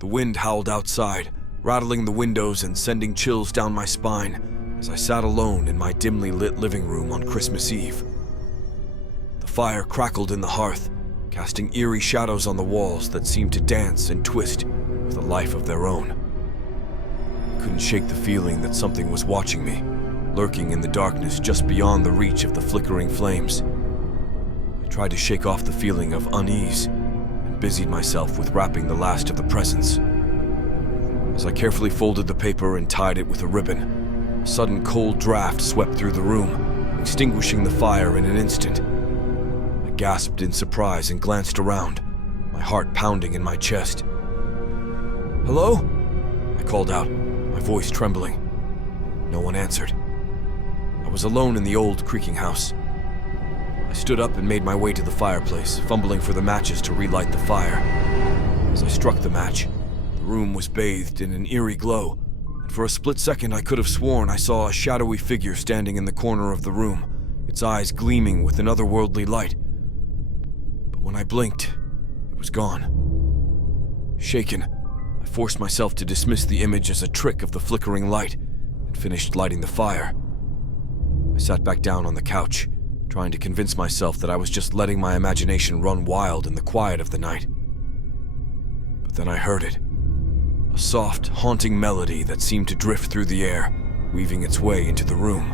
The wind howled outside, rattling the windows and sending chills down my spine as I sat alone in my dimly lit living room on Christmas Eve. The fire crackled in the hearth, casting eerie shadows on the walls that seemed to dance and twist with a life of their own. I couldn't shake the feeling that something was watching me, lurking in the darkness just beyond the reach of the flickering flames. I tried to shake off the feeling of unease and busied myself with wrapping the last of the presents. As I carefully folded the paper and tied it with a ribbon, a sudden cold draft swept through the room, extinguishing the fire in an instant. I gasped in surprise and glanced around, my heart pounding in my chest. "Hello?" I called out, my voice trembling. No one answered. I was alone in the old creaking house. I stood up and made my way to the fireplace, fumbling for the matches to relight the fire. As I struck the match, the room was bathed in an eerie glow, and for a split second I could have sworn I saw a shadowy figure standing in the corner of the room, its eyes gleaming with an otherworldly light. But when I blinked, it was gone. Shaken, I forced myself to dismiss the image as a trick of the flickering light and finished lighting the fire. I sat back down on the couch, trying to convince myself that I was just letting my imagination run wild in the quiet of the night. But then I heard it. A soft, haunting melody that seemed to drift through the air, weaving its way into the room.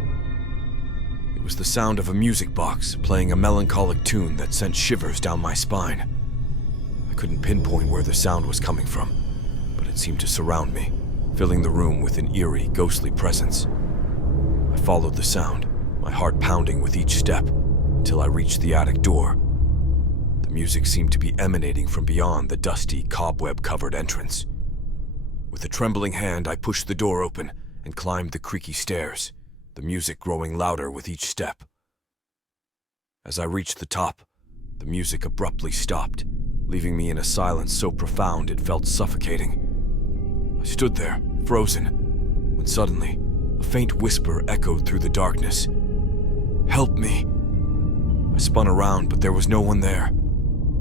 It was the sound of a music box playing a melancholic tune that sent shivers down my spine. I couldn't pinpoint where the sound was coming from, but it seemed to surround me, filling the room with an eerie, ghostly presence. I followed the sound, my heart pounding with each step, until I reached the attic door. The music seemed to be emanating from beyond the dusty, cobweb-covered entrance. With a trembling hand, I pushed the door open and climbed the creaky stairs, the music growing louder with each step. As I reached the top, the music abruptly stopped, leaving me in a silence so profound it felt suffocating. I stood there, frozen, when suddenly, a faint whisper echoed through the darkness. "Help me!" I spun around, but there was no one there.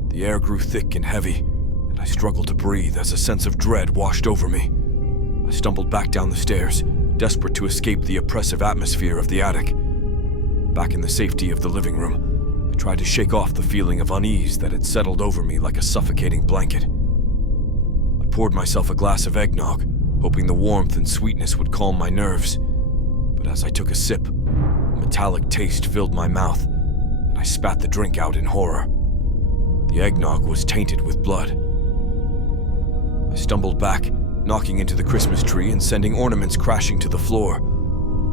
The air grew thick and heavy, and I struggled to breathe as a sense of dread washed over me. I stumbled back down the stairs, desperate to escape the oppressive atmosphere of the attic. Back in the safety of the living room, I tried to shake off the feeling of unease that had settled over me like a suffocating blanket. I poured myself a glass of eggnog, hoping the warmth and sweetness would calm my nerves. But as I took a sip, a metallic taste filled my mouth, and I spat the drink out in horror. The eggnog was tainted with blood. I stumbled back, knocking into the Christmas tree and sending ornaments crashing to the floor.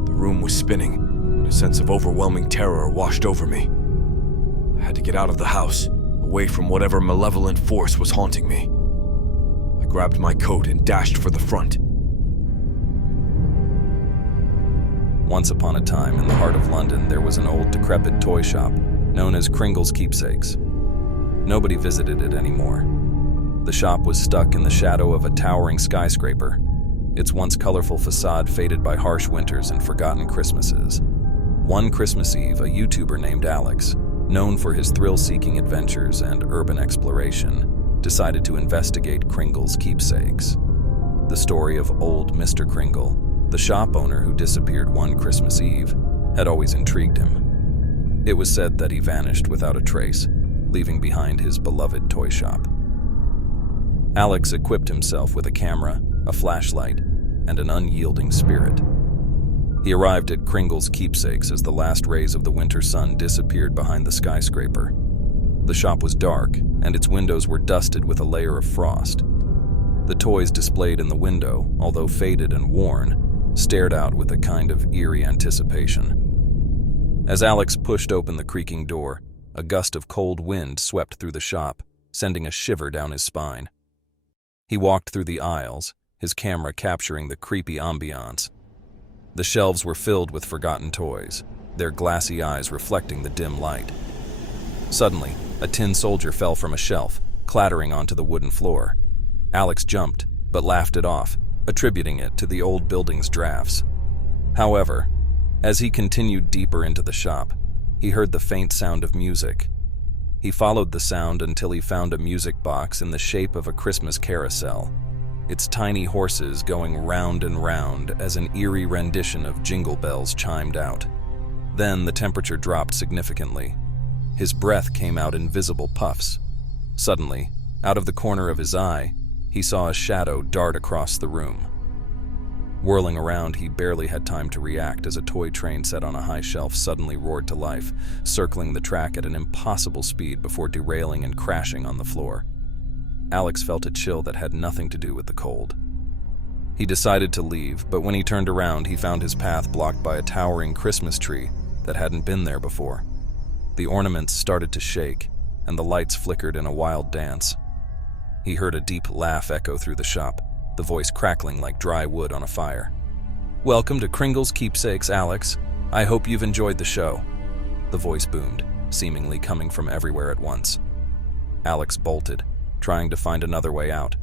The room was spinning, and a sense of overwhelming terror washed over me. I had to get out of the house, away from whatever malevolent force was haunting me. I grabbed my coat and dashed for the front. Once upon a time, in the heart of London, there was an old decrepit toy shop known as Kringle's Keepsakes. Nobody visited it anymore. The shop was stuck in the shadow of a towering skyscraper, its once colorful facade faded by harsh winters and forgotten Christmases. One Christmas Eve, a YouTuber named Alex, known for his thrill-seeking adventures and urban exploration, decided to investigate Kringle's Keepsakes. The story of old Mr. Kringle, the shop owner who disappeared one Christmas Eve, had always intrigued him. It was said that he vanished without a trace, leaving behind his beloved toy shop. Alex equipped himself with a camera, a flashlight, and an unyielding spirit. He arrived at Kringle's Keepsakes as the last rays of the winter sun disappeared behind the skyscraper. The shop was dark, and its windows were dusted with a layer of frost. The toys displayed in the window, although faded and worn, stared out with a kind of eerie anticipation. As Alex pushed open the creaking door, a gust of cold wind swept through the shop, sending a shiver down his spine. He walked through the aisles, his camera capturing the creepy ambiance. The shelves were filled with forgotten toys, their glassy eyes reflecting the dim light. Suddenly, a tin soldier fell from a shelf, clattering onto the wooden floor. Alex jumped, but laughed it off, attributing it to the old building's drafts. However, as he continued deeper into the shop, he heard the faint sound of music. He followed the sound until he found a music box in the shape of a Christmas carousel. its tiny horses going round and round as an eerie rendition of jingle bells chimed out. Then the temperature dropped significantly. His breath came out in visible puffs. Suddenly, out of the corner of his eye, he saw a shadow dart across the room. Whirling around, he barely had time to react as a toy train set on a high shelf suddenly roared to life, circling the track at an impossible speed before derailing and crashing on the floor. Alex felt a chill that had nothing to do with the cold. He decided to leave, but when he turned around, he found his path blocked by a towering Christmas tree that hadn't been there before. The ornaments started to shake, and the lights flickered in a wild dance. He heard a deep laugh echo through the shop, the voice crackling like dry wood on a fire. "Welcome to Kringle's Keepsakes, Alex. I hope you've enjoyed the show." The voice boomed, seemingly coming from everywhere at once. Alex bolted, trying to find another way out,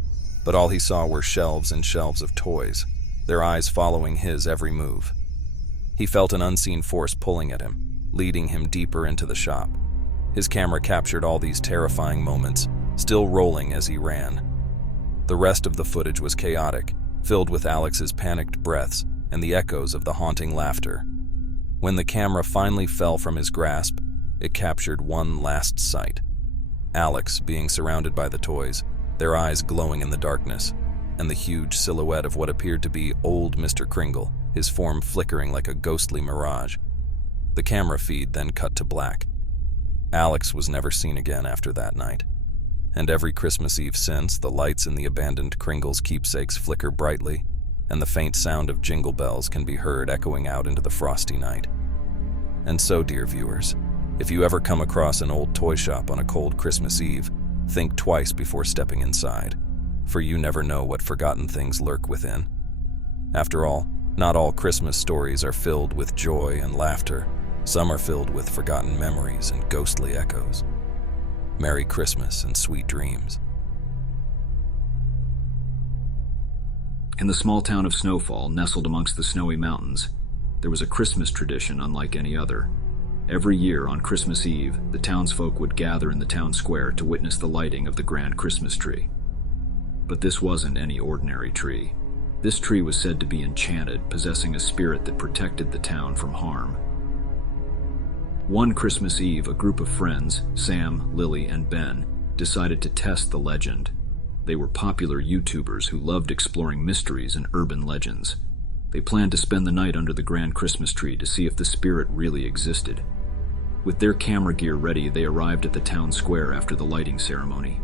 but all he saw were shelves and shelves of toys, their eyes following his every move. He felt an unseen force pulling at him, leading him deeper into the shop. His camera captured all these terrifying moments, still rolling as he ran. The rest of the footage was chaotic, filled with Alex's panicked breaths and the echoes of the haunting laughter. When the camera finally fell from his grasp, it captured one last sight. Alex being surrounded by the toys, their eyes glowing in the darkness, and the huge silhouette of what appeared to be old Mr. Kringle, his form flickering like a ghostly mirage. The camera feed then cut to black. Alex was never seen again after that night. And every Christmas Eve since, the lights in the abandoned Kringle's Keepsakes flicker brightly, and the faint sound of jingle bells can be heard echoing out into the frosty night. And so, dear viewers, if you ever come across an old toy shop on a cold Christmas Eve, think twice before stepping inside, for you never know what forgotten things lurk within. After all, not all Christmas stories are filled with joy and laughter. Some are filled with forgotten memories and ghostly echoes. Merry Christmas and sweet dreams. In the small town of Snowfall, nestled amongst the snowy mountains, there was a Christmas tradition unlike any other. Every year on Christmas Eve, the townsfolk would gather in the town square to witness the lighting of the grand Christmas tree. But this wasn't any ordinary tree. This tree was said to be enchanted, possessing a spirit that protected the town from harm. One Christmas Eve, a group of friends, Sam, Lily, and Ben, decided to test the legend. They were popular YouTubers who loved exploring mysteries and urban legends. They planned to spend the night under the grand Christmas tree to see if the spirit really existed. With their camera gear ready, they arrived at the town square after the lighting ceremony.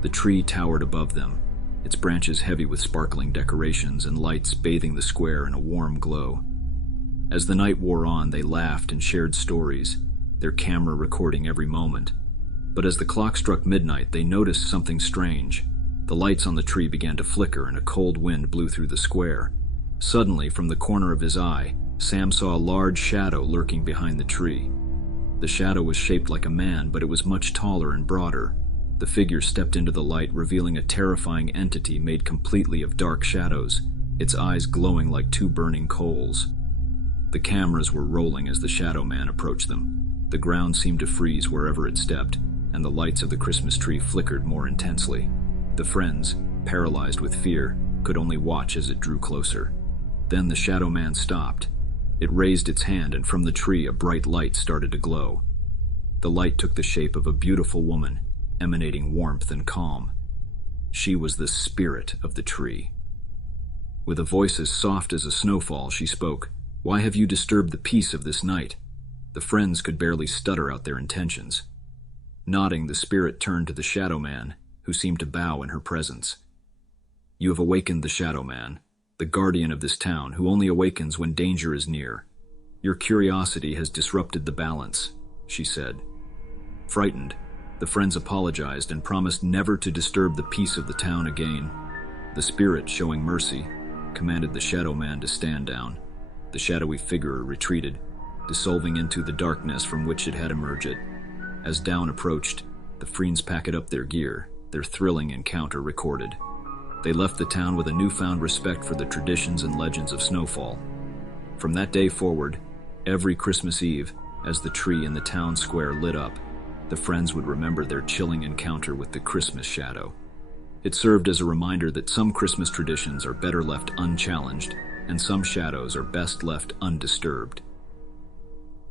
The tree towered above them, its branches heavy with sparkling decorations and lights bathing the square in a warm glow. As the night wore on, they laughed and shared stories, their camera recording every moment. But as the clock struck midnight, they noticed something strange. The lights on the tree began to flicker and a cold wind blew through the square. Suddenly, from the corner of his eye, Sam saw a large shadow lurking behind the tree. The shadow was shaped like a man, but it was much taller and broader. The figure stepped into the light, revealing a terrifying entity made completely of dark shadows, its eyes glowing like two burning coals. The cameras were rolling as the shadow man approached them. The ground seemed to freeze wherever it stepped, and the lights of the Christmas tree flickered more intensely. The friends, paralyzed with fear, could only watch as it drew closer. Then the shadow man stopped. It raised its hand, and from the tree a bright light started to glow. The light took the shape of a beautiful woman, emanating warmth and calm. She was the spirit of the tree. With a voice as soft as a snowfall, she spoke. "Why have you disturbed the peace of this night?" The friends could barely stutter out their intentions. Nodding, the spirit turned to the shadow man, who seemed to bow in her presence. "You have awakened the shadow man, the guardian of this town, who only awakens when danger is near. Your curiosity has disrupted the balance," she said. Frightened, the friends apologized and promised never to disturb the peace of the town again. The spirit, showing mercy, commanded the shadow man to stand down. The shadowy figure retreated, dissolving into the darkness from which it had emerged. As dawn approached, the friends packed up their gear, their thrilling encounter recorded. They left the town with a newfound respect for the traditions and legends of Snowfall. From that day forward, every Christmas Eve, as the tree in the town square lit up, the friends would remember their chilling encounter with the Christmas shadow. It served as a reminder that some Christmas traditions are better left unchallenged, and some shadows are best left undisturbed.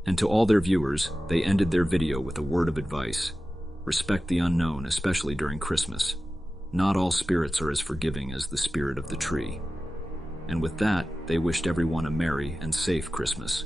And to all their viewers, they ended their video with a word of advice. Respect the unknown, especially during Christmas. Not all spirits are as forgiving as the spirit of the tree. And with that, they wished everyone a merry and safe Christmas.